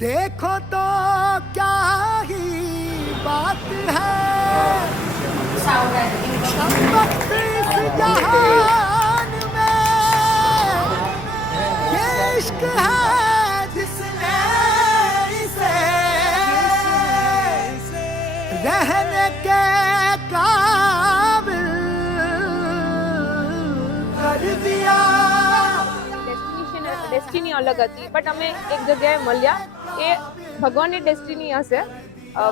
देखो तो क्या ही बात है, सब वक्त इस जहान में ये इश्क है जिसने इसे रहने के काबिल कर दिया। ડેસ્ટિની અલગ હતી, બટ અમે એક જગ્યાએ મળ્યા. એ ભગવાનની ડેસ્ટિની હશે,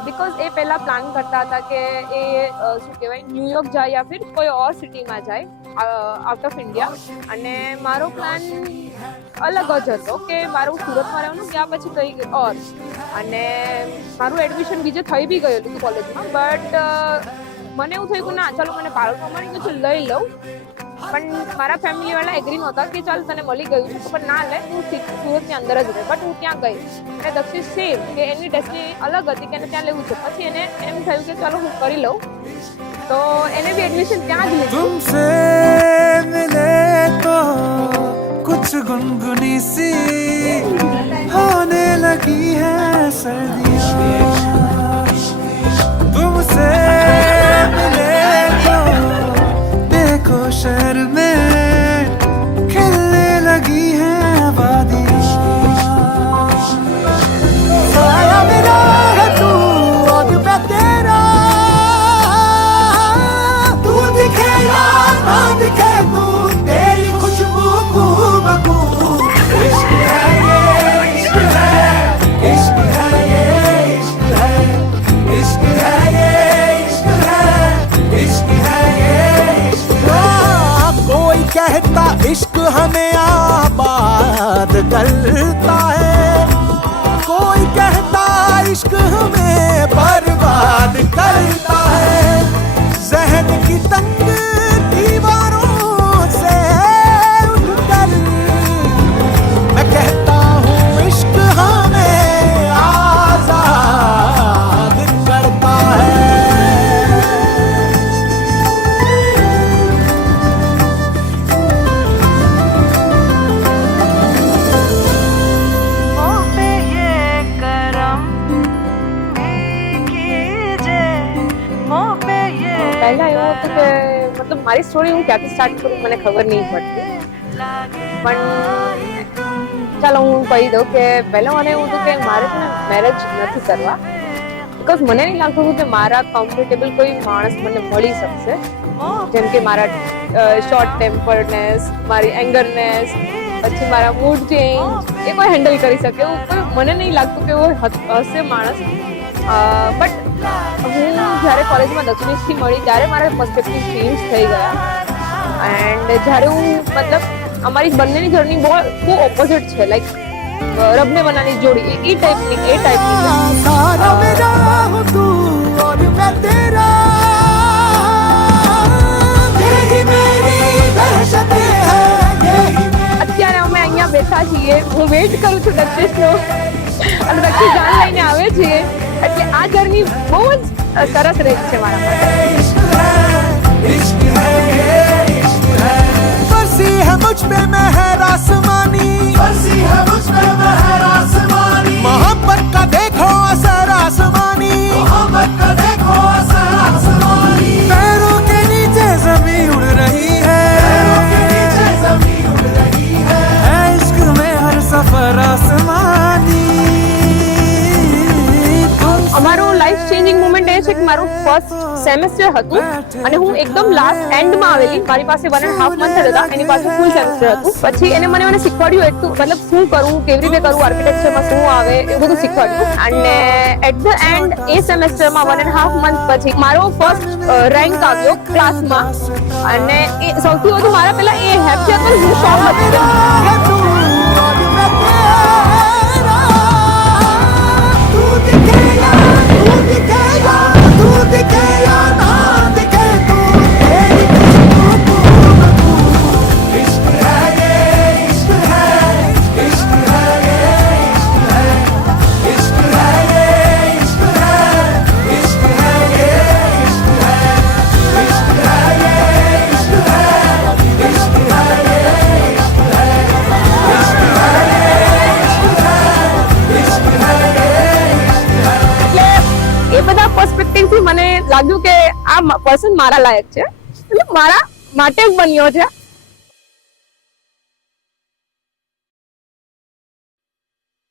બિકોઝ એ પહેલાં પ્લાન કરતા હતા કે એ શું કહેવાય ન્યુયોર્ક જાય યા ફિર કોઈ ઓર સિટીમાં જાય આઉટ ઓફ ઇન્ડિયા. અને મારો પ્લાન અલગ જ હતો કે મારું સુરતમાં રહેવાનું, ત્યાં પછી કંઈ ઓર. અને મારું એડમિશન બીજે થઈ બી ગયેલું હતું કોલેજમાં, બટ મને એવું થયું કે ના ચાલો મને પાર્લરમાં મળી ગયું છે લઈ લઉં. પણ મારા ફેમિલીવાળા એગ્રી નહોતા કે ચાલ તને મળી ગયું છે પણ ના લે, હું સુરતની અંદર જ રહે. બટ હું ત્યાં ગઈ અને દક્ષિણ સેમ કે એની ડેસ્ટિની અલગ હતી કે એને ત્યાં લેવું છે. પછી એને એમ થયું કે ચાલો હું કરી લઉં, તો એને બી એડમિશન ત્યાં જ લીધું. तुमसे मिले तो कुछ गुनगुनी सी होने लगी है सर्दियाँ, तुमसे मिले तो देखो शहर में खिलने लगी है वादियाँ, साया मेरा है तू और मैं तेरा, तू दिखे या ना दिखे तू तेरी खुशबू बू इश्क है ये इश्क है, इश्क है ये इश्क है, इश्क है ये इश्क है, इश्क है ये इश्क है। कोई कहता इश्क हमें आबाद करता है, कोई कहता इश्क हमें बर्बाद करता है, जहन की तंग दीवारों से उठकर मैं कहता हूँ इश्क हमें आजाद करता है। પહેલાં એવું હતું કે મતલબ મારી સ્ટોરી હું ક્યાંથી સ્ટાર્ટ કરું મને ખબર નહીં પડતી. પણ ચાલો હું કહી દઉં કે પહેલાં મને એવું હતું કે મારે છે ને મેરેજ નથી કરવા, બિકોઝ મને નહીં લાગતું કે મારા કમ્ફર્ટેબલ કોઈ માણસ મને મળી શકશે જેમ કે મારા શોર્ટ ટેમ્પરનેસ, મારી એંગરનેસ, પછી મારા મૂડ ચેન્જ એ કોઈ હેન્ડલ કરી શકે એવું કોઈ મને નહીં લાગતું કે એવો હશે માણસ. બટ હું જ્યારે કોલેજમાં દક્ષિણેશથી મળી ત્યારે મારા પર્સપેક્ટિવ ચેન્જ થઈ ગયા. એન્ડ જ્યારે હું મતલબ અમારી બંનેની જર્ની બહુ ઓપોઝિટ છે, લાઈક રબને બનાની જોડી એ ટાઈપની सारा मेरा हूँ तू और मैं तेरा, यही मेरी दहशत है, यही અત્યારે અમે અહીંયા બેઠા છીએ, હું વેઇટ કરું છું દક્ષેશનો અને દક્ષેશ જાણ લઈને આવે છે. એટલે આ જર્ની બહુ જ સરસ રહી છે મારા માટે. इश्क है ये इश्क है, बरसी है मुझ पे मेहर आसमानी, बरसी है मुझ पे मेहर आसमानी, मोहब्बत का देखो असर आसमानी, मोहब्बत का देखो असर आसमानी, पैरों के नीचे ज़मीं उड़ रही है, पैरों के नीचे ज़मीं उड़ रही है इश्क में हर सफर आसमानी. અમારું લાઈફ ચેન્જિંગ મોમેન્ટ એ છે કે મારું ફર્સ્ટ સેમેસ્ટર હતું અને હું એકદમ લાસ્ટ એન્ડમાં આવેલી. મારી પાસે 1.5 મંથ હતા, એની પાસે ફૂલ સેમેસ્ટર હતું. પછી એને મને શીખવાડ્યું એટલું, મતલબ શું કરું, કેવી રીતે કરું, આર્કિટેક્ચરમાં શું આવે એ બધું શીખવાડ્યું. અને એટ ધ એન્ડ એ સેમેસ્ટરમાં 1.5 મંથ પછી મારો ફર્સ્ટ રેન્ક આવ્યો ક્લાસમાં. અને એ સૌથી વધુ મારા પહેલા એ હેપી હતો, હું શોક હતી. બધા પર્સપેક્ટિવ થી મને લાગ્યું કે આ પર્સન મારા લાયક છે, એટલે મારા માટે જ બન્યો છે.